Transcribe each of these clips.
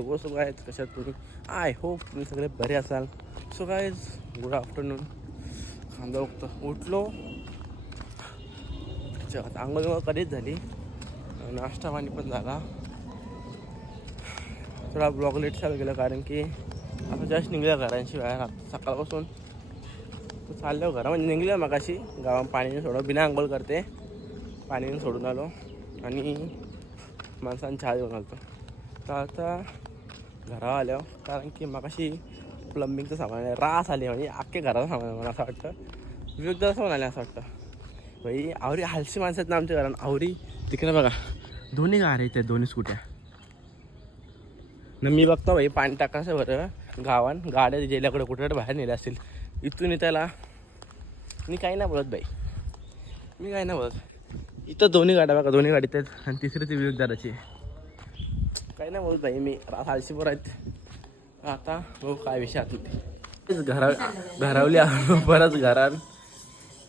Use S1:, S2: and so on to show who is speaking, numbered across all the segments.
S1: हो so guys कशात तुम्ही? आय होप तुम्ही सगळे बरे असाल. सो गायज गुड आफ्टरनून खांदा उठतो. उठलो. अच्छा, आता आंघोळ कधीच झाली. नाश्ता पाणी पण झाला. थोडा ब्लॉग लेट चालू केला कारण की आता जस्ट निघल्या घरांशी बाहेर. सकाळपासून चाललो घरा म्हणजे घरामध्ये निघलं मग अशी गावात पाणी सोडव बिना आंघोळ करते. पाणी सोडून आलो. आणि माणसांनी चहा देऊन आलो तर आता घरा आल्यावर कारण की मगाशी प्लंबिंगचं सामान आहे. रास आली म्हणजे अख्ख्या घराचं सामान आहे मला असं वाटतं. विविध सामान आले असं वाटतं. भाई आवरी हालशी माणसं आहेत ना आमच्या घरात. आवरी तिकडे बघा. दोन्ही गार आहेत त्या दोन्ही स्कूट्या. न मी बघतो भाई पाणी टाकायचं बरं. गावान गाड्या जेल्याकडे कुठे बाहेर नेल्या असतील. इथून त्याला मी काही नाही बोलत बाई. मी काही नाही बोलत. इथं दोन्ही गाड्या बघा दोन्ही गाडीत आहेत. आणि तिसरी ती विवेक दादाची काही नाही बोलत बाई मी हालशीपूर आहेत आता हो काय विषय आतमध्ये घरा घरावली आलो परत घरात.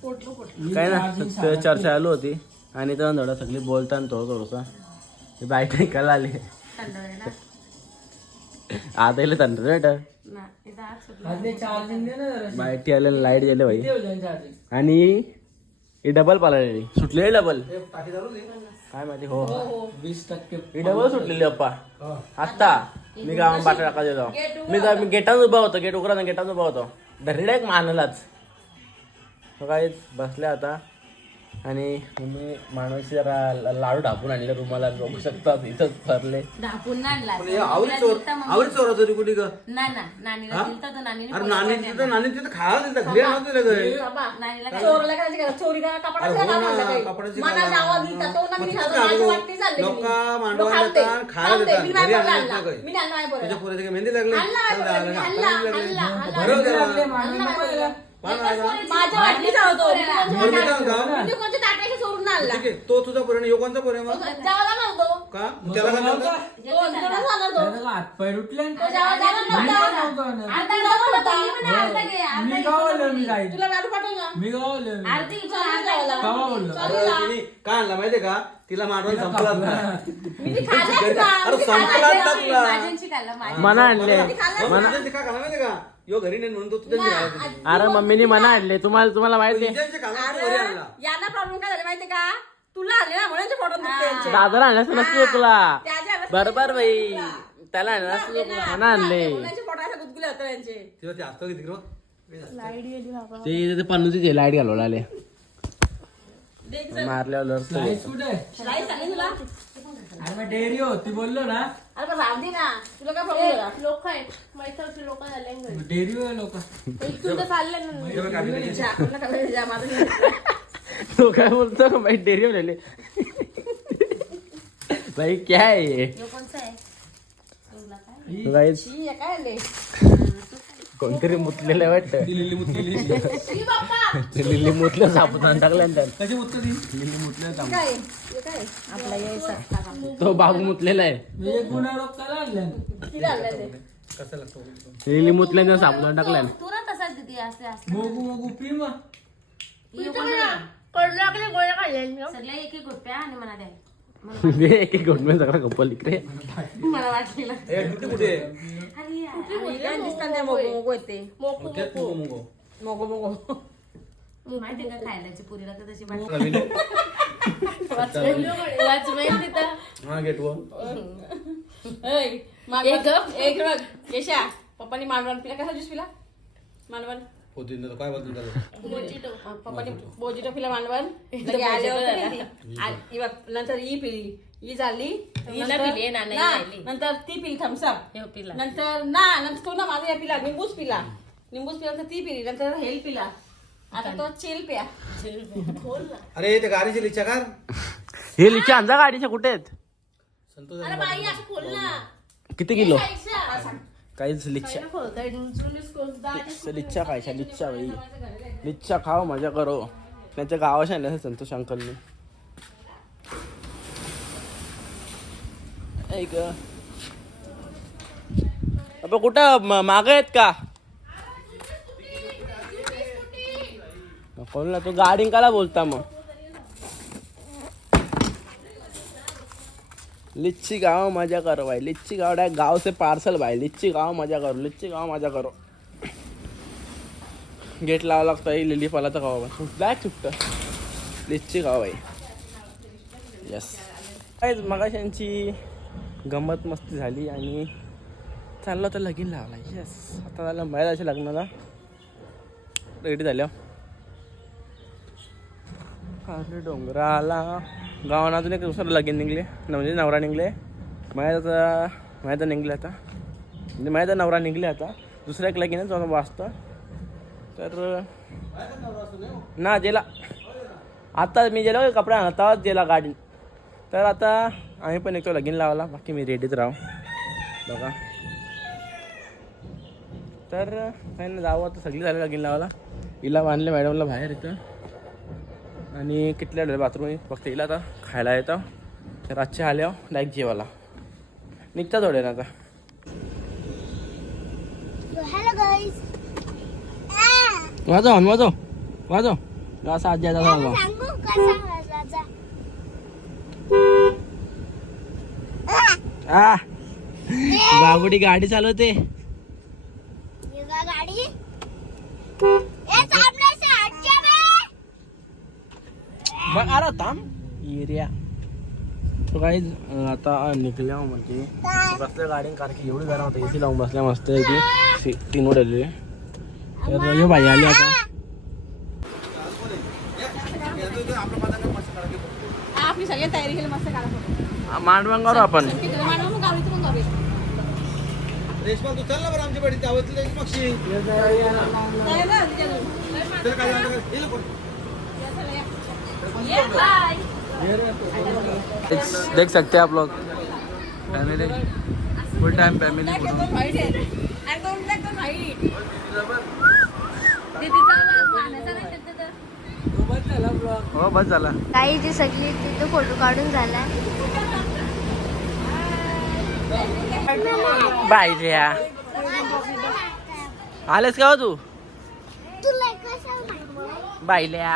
S1: काय ना फक्त चर्चा आलो होती. आणि तर थोडं सगळी बोलताना थोडं थोडंसं. बाईक ऐकायला आली. आता येईल थंड बेटा बाईक आले लाइट गेले भाई आणि ही डबल पालालेली सुटलेली डबल काय माहिती हो.
S2: वीस टक्के
S1: ही डबल सुटलेली अप्पा. आत्ता मी गावात बाटा टाका देतो मी जा- मी गेटात उभा होतो गेट उघडा गेटात उभा होतो. धरडा एक मानलाच काय बसले आता. आणि मी माणूस जरा लाडू ढापून आणले रुमाला बघू शकतात इथंच भरले
S3: ढापून आणला
S4: आवडी चोर आवडी चोरा तरी कुठे का
S3: ना ना नानीला दिलता तर नानीने
S4: अरे
S3: पोळी
S4: नानी
S3: खाल्ली.
S4: तिथं नानी तिथं खायला दिलं घरी आणत दिलं घरी
S3: बाबा, नानीला काय-
S5: चोरला करायची का चोरी करा कपडाच
S4: अरे
S5: करा
S4: हो
S5: म्हणलं
S4: ना,
S5: काही.
S4: कपड्याची
S5: मला
S4: करा.
S5: नावा दिलता तो ना मी
S4: मग
S5: खातो,
S4: तिथं
S5: माझी
S4: आलो.
S5: वाटणी चालली
S4: लोकं
S5: गेली.
S4: मांडवाला
S5: मग खाते,
S4: देतात, खायला
S5: खाते.
S4: देतात.
S5: मी नाही
S4: घरी
S5: बोलला
S4: आणत
S5: आणला.
S4: नाही काही.
S5: मी नाही नाही बोलला.
S4: तुझ्या पोराची काय मेहंदी लागली
S5: आणला आणला. आणला, आणला. आणला. माझ्या होतो मी? म्हणजे कोणत्या आणला
S4: ठीक आहे तो तुझा पोर यो पोर मग? का? त्याला काय?
S5: तो तो
S2: हातपाय
S5: तो नव्हता.
S2: नव्हतो मी. गावाला मी जाईल
S5: तुला लाडू
S2: मी गावाला. गावा बोललो
S4: अरे तिने आणला माहितीये का? तिला मांडवून संपलाच ना
S5: मी ती खाल्ल्याच ना.
S4: अरे
S5: मी ती
S4: संपला
S3: माझ्यांची खाल्लं, माझ्यांची.
S1: मना आणले.
S4: तुझ्या काय माहितीये का? यो घरी नाही म्हणून तो तुझ्या घरी आला तिथे.
S1: अरे मम्मीने मना आणले. तुम्हाला तुम्हाला माहिती आहे.
S4: तुझ्याचे खाला तू घरी
S5: अरे
S4: आणला
S5: यांना प्रॉब्लेम काय झाला माहितीये का? तुला आले ना म्हणून फोटो त्यांचे
S1: दादाला आणलं नसतो तुला. बरोबर बाई. त्याला आणलं
S5: आणले ना.
S1: मना आणले.
S5: मुलांचे फोटो असे गुदगुले होते त्यांचे.
S4: तेव्हा ते असतो किती
S1: ते ते पन्नूचे लाइट घालवला आले. मारल्यावर
S2: स्लाईस कुठे?
S5: लाइट झाली तुला?
S2: अरे मग डेअरी होती बोललो ना.
S5: अरे पण राहू दे ना. तुला काय प्रॉब्लेम झाला
S3: लोक घरी.
S2: डेअरी लोक.
S3: इथून तर चालले ना.
S5: जा, तुला काय जा, माझं नाही.
S1: तो काय बोलतो? भाई डेरी लेले भाई क्या है ये?
S3: ह्यो कोणचा आहे? तुला काय?
S1: तो guys,
S5: शी, हे काय आले?
S1: कोणतरी मुतलेलं आहे वाटतं.
S2: लिली मुतलेली.
S1: ते लिल्ली मुतलं सापडून टाकलं त्यात
S2: कशी मुतली लिली मुतले
S5: काय? हे काय? आपला यायचा.
S1: तो बाबू मुतलेला आहे.
S2: मी एक गुन्हा डोक्याला आणल्या.
S5: तिला आणलं ते.
S4: कसं लागतो
S1: लिल्ली मुतल्या त्यानं सापडून टाकलं
S3: तू ना तसाच दिदी असते
S2: मोगू मोगू पी मग
S3: सगळ्या एक एक आणि
S1: एक एक घोटमेल सगळा कपल इकडे
S3: मला वाटलेलं
S4: कुठे?
S3: अरे
S5: दिसतात ते मोगो मोगो आहेत ते.
S4: मग मुगो मुगो
S5: मोगो.
S3: माहिती का खायलाची पुरीला तर तशी
S4: वर
S5: ऐ, मांडवण. एक बघ, यशा, पप्पानी मांडवण पिला कसा ज्यूस पिला मांडवण
S4: होती ना तो काय बदल झालं
S5: पप्पानी पिला मांडवण लगे आल्यावर पिली. आ- ही बघ, नंतर ही पिली. ही झाली.
S3: हिला
S5: नंतर-
S3: पिली, नानाही
S5: ना,
S3: राहिली.
S5: नंतर ती पिली थम्सअप
S3: ह्यो पिला.
S5: नंतर ना नंतर तो ना माझा हे पिला निंबूच पिला. निंबूच पिला नंतर ती पिली नंतर हेल पिला. आता तो चिल प्या.
S4: अरे ते गाडीची लिच्छा कार
S1: हे लिच्या अंजा गाडीच्या कुठे आहेत?
S4: संतोष
S5: अरे बाई असं खोल ना.
S1: किती किलो. काहीच लिच्छा लिच्छा खायच्या लिच्छा भाई लिच्छा खाओ मजा करो. त्यांच्या गावाच्या आणल्या संतोष अंकलने. ऐक अबे कुठं? मागं आहेत का? कोणला? तू गाडी काला बोलता मग. लिच्ची गाव मजा करो भाई लिच्ची गाव डायरेक्ट गाव से पार्सल भाई लिच्ची गाव मजा करो लिच्ची गाव मजा करो। गेट लावा लागतं लिली फलाचं गाव ब्लॅक सुटतं लिच्ची गाव आहे यस काय मगाशांची गंमत मस्ती झाली आणि चाललं तर लगीन लावला येस आता झालं माहीत असे लग्नाला. रेडी झाल्या. अरे डोंगराला. गावानं अजून एक दुसरं लगीन निघले. म्हणजे नवरा निघले. माझ्याचा माझ्या निघले आता. म्हणजे माझ्या नवरा निघले आता. दुसरं एक लगीन आहे वाचतं. तर ना जेला आता मी जेला कपडा आणला तेव्हाच गेला गाडी तर आता आम्ही पण एक लगीन लावला. बाकी मी रेडीच राहू. बघा. तर काही ना जावं आता. सगळी झाली लगीन लावायला. हिला बांधले मॅडमला बाहेर इथं. आणि कितल्या बाथरूम फक्त हिला आता खायला येतं. तर आजच्या आल्यावर डायरेक्ट जेवायला. निघता थोडे ना आता.
S6: हॅलो गाईज
S1: वाजव वाजव. वाजव. असा आजी आता वाजव बाबुडी गाडी चालवते
S6: ये का गाडी ए सामने से हट जा बे
S1: बघ अरे थांब. एरिया. तो काही आता निघल्या म्हणजे बसल्या गाडी कारण की एवढी गरम होतं एसी लावून बसल्या मस्त आहे की तीन उडलेले तर यो भाई आली आता.
S5: हा, आपली सगळी तयारी केली मस्त काढा photo.
S1: मांडवण करू आपण.
S4: रेशमा तू चल ना बरं आमच्या बडी त्यावरती पक्षी
S5: जाय ना, तिच्या घरी.
S4: चल काय झालं? येईल कोण?
S5: ये, bye.
S1: देख सकते हैं आप लोग। Family full time family. हो बस झाला.
S6: काही जी सगळी तिथे फोटो काढून झाला
S1: बायल्या आलेस का हो तू?
S6: तुला कसं माहिती
S1: बायल्या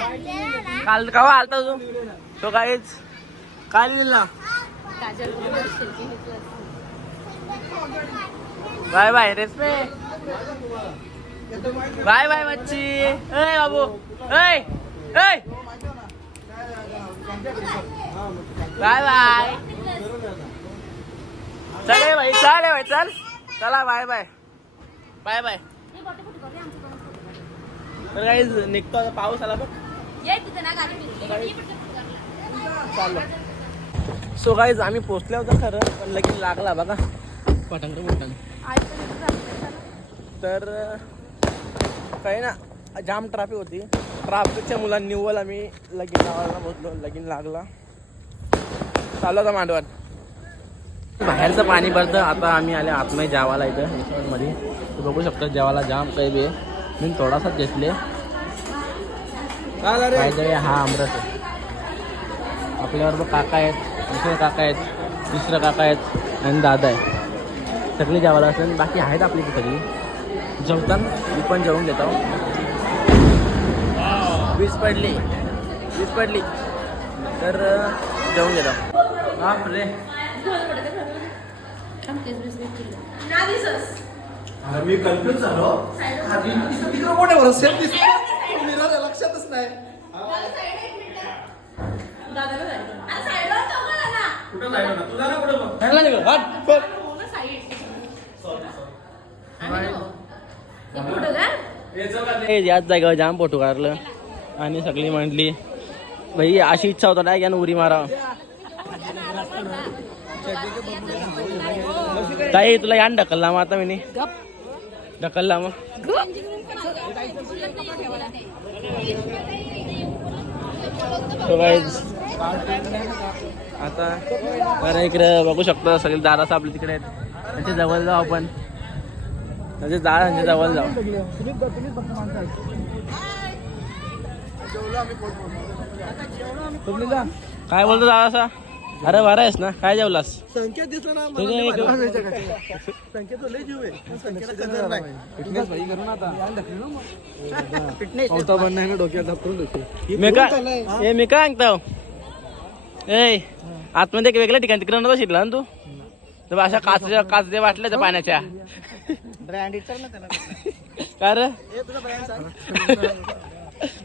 S1: काल केव्हा आलता तू? तो काहीच. काल लिहिला बाय बाय रेस्पे बाय बाय मच्छी ए बाबू. ए ए. Bye bye. चल भाई चल भाई चल. चला बाय बाय. Bye bye. तर काही निघतो आता पाऊस आला बघ. सो गाईज आम्ही पोचले होतो खरं पण लगेच लागला बघा. पटांग पटांग तर काही ना जाम ट्रॅफिक होती. ट्रॅफिकच्या मुलांनी निव्वल आम्ही लगीन लावायला पोचलो लगीन लागला. चालू होता मांडवात बाहेरचं पाणी भरतं आता आम्ही आले आतमध्ये जेवायला इथं मध्ये तू बघू शकतो जेवायला जाम काही बी आहे. मी थोडासाच घेतले. काहीतरी हा अमृत. आहे आपल्याबरोबर काका आहेत दुसरे काका आहेत तिसरं काका आहेत आणि दादा आहे सगळी जेवायला असेल बाकी आहेत आपली ती सगळी? जेवताना? मी पण जेवून घेतो. वीज पडली. वीज पडली. तर जेवून घेतो. बाप रे.
S4: मी कन्फ्युज झालो. नाही? कुठं जायला ना तुझा ना कुठं बघ.
S1: हट.
S5: हो
S1: याच जागेवर जाम फोटो काढलं. आणि सगळी म्हटली भाई अशी इच्छा होता ना यानं उरी मारा ताई तुला यान ढकलला मग आता मी ढकलला मग? आता बरं इकडे बघू शकतो सगळे दादा आपल्या तिकडे आहेत. त्यांच्या जवळ जाऊ आपण. म्हणजे दार त्यांच्या जवळ जाऊ. काय बोलतो दादा असा अरे बरा आहेस ना काय जेवलास?
S4: संकेत दिसला ना
S1: तुझ्या इकडं-
S4: संकेत लय जीव आहे. संकेत कदर नाही. फिटनेस भाई करू ना डोक्यात करून
S1: मी काय ए मी काय सांगतो? ए आतमध्ये एक वेगळ्या ठिकाणी तिकडे नव्हता शिकला ना तू? तर अशा काच काच वाटल्या त्या पाण्याच्या काय रे?
S7: ए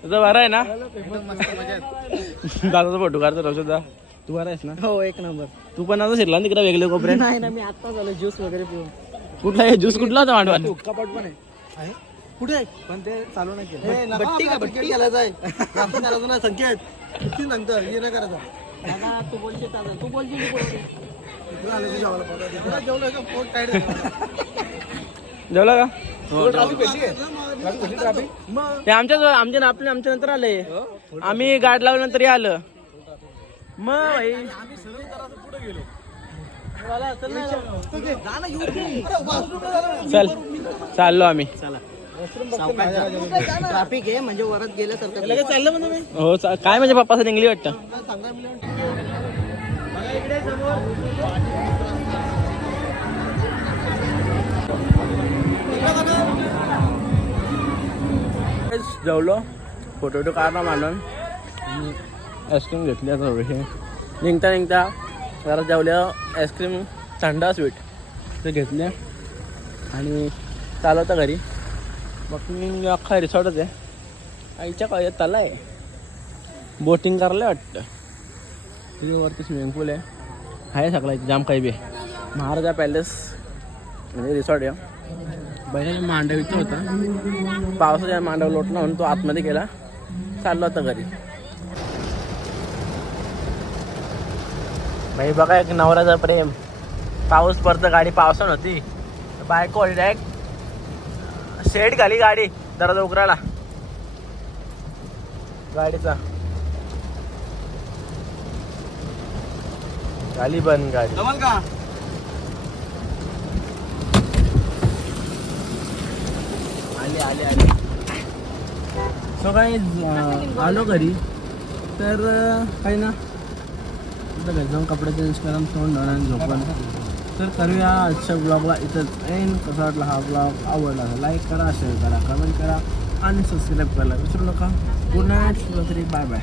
S7: तुझा
S1: बरं आहे ना?
S7: एकदम मस्त मजा येत.
S1: दादाचा फोटो काढतो रवशदा तू बरा आहेस ना?
S7: हो एक नंबर.
S1: तू पण आता शिरला ना तिकडे वेगळे कोपरे
S7: नाही ना मी आता झालो ज्यूस वगैरे पिऊन.
S1: कुठला आहे? ज्यूस कुठला होता मांडवान
S7: कपाट पण आहे. कुठे आहे? पण ते चालू नाही केलं. बट्टी का बट्टी? केला जाय आपण करायचं ना संकेत किती नंतर हे नाही करायचं. दादा तू बोलशील दादा तू बोलशील जेवलं का? मग
S1: ते आमच्या आमच्या आपल्या आमच्या नंतर आले आम्ही गाड लावल्यानंतर हे आलं. मग भाई.
S7: चल
S1: चाललो आम्ही.
S7: ट्रॅफिक आहे म्हणजे वरात गेल्यासारखं लगेच चाललं म्हणून मी.
S1: हो काय म्हणजे पप्पाचं निघली वाटतं? जेवलो फोटो काढला मांडून आईस्क्रीम घेतली आता थोडीशी. निघता निघता. जरा जेवल्या आईस्क्रीम थंडा स्वीट. ते घेतले आणि चालवता घरी. मग मी म्हणजे अख्खा रिसॉर्टच आहे. आईच्या काय तला आहे. बोटिंग करायला वाटतं. तिथे वरती स्विमिंग पूल आहे. आहे सगळं इथे. जाम काही बी आहे. महाराजा पॅलेस म्हणजे रिसॉर्ट आहे. बैल मांडव इथं होता. पावसाच्या मांडव लोटला म्हणून तो आतमध्ये गेला. चाललो होता घरी. भाई बघा एक नवऱ्याचा प्रेम. पाऊस पडतं गाडी पावसानं होती. बायको डायरेक्ट शेड घाली गाडी दरवाजा उकराला गाडीचा. गाली बंद गाडी.
S7: जमल का?
S1: आले आले आले. सो काही आलो घरी. तर काही ना आता घरी जाऊन कपडे चेंज करा तोंड आणि झोपण तर करूया आजच्या ब्लॉगला इथंच एन कसा वाटला हा ब्लॉग आवडला लाईक करा शेअर करा कमेंट करा आणि सबस्क्राईब करायला विसरू नका. गुड नाईट तरी बाय बाय